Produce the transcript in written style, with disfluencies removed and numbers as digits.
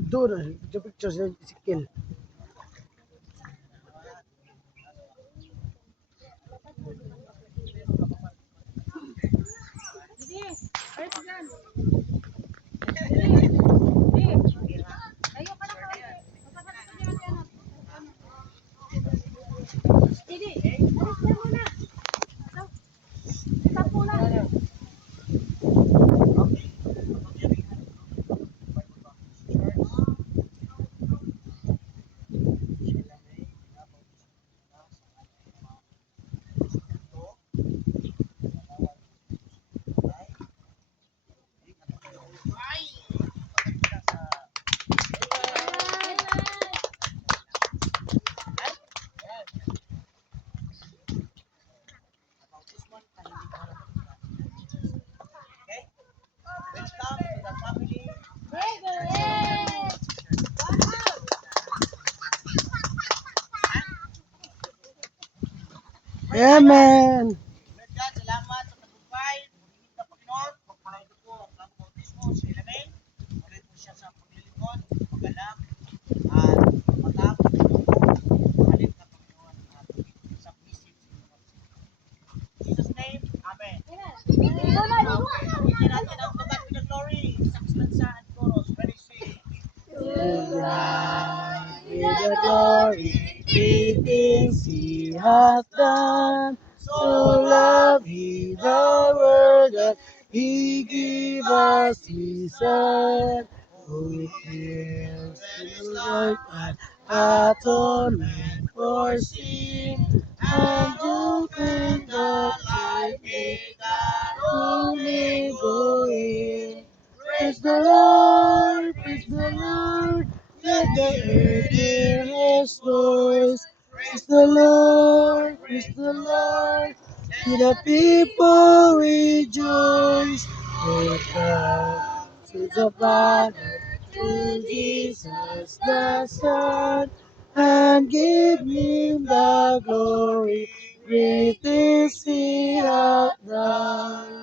Doon, the picture sa Ezekiel. Amen. Salamat sa tagumpay. Muling na Panginoon. Pagpalain ko ang aming bautismo sa Ilamen. Ulit po siya sa paglilingkod, pag-alap, at matapos palit na Panginoon at sa bisip sa inyo. In Jesus' name, Amen. Hindi natin ang pagkat ng glory sa Stanza and Chorus. Very sweet. To God be the glory, great things He hath done. So loved He the world that He gave us His Son, who gives His life an atonement for sin, and to bring the life in that only going. Praise the Lord, praise the Lord, let the earth hear His voice. Praise the Lord, praise the Lord, let the people rejoice. Give thanks to the Father, to Jesus the Son, and give Him the glory. Great things He hath done.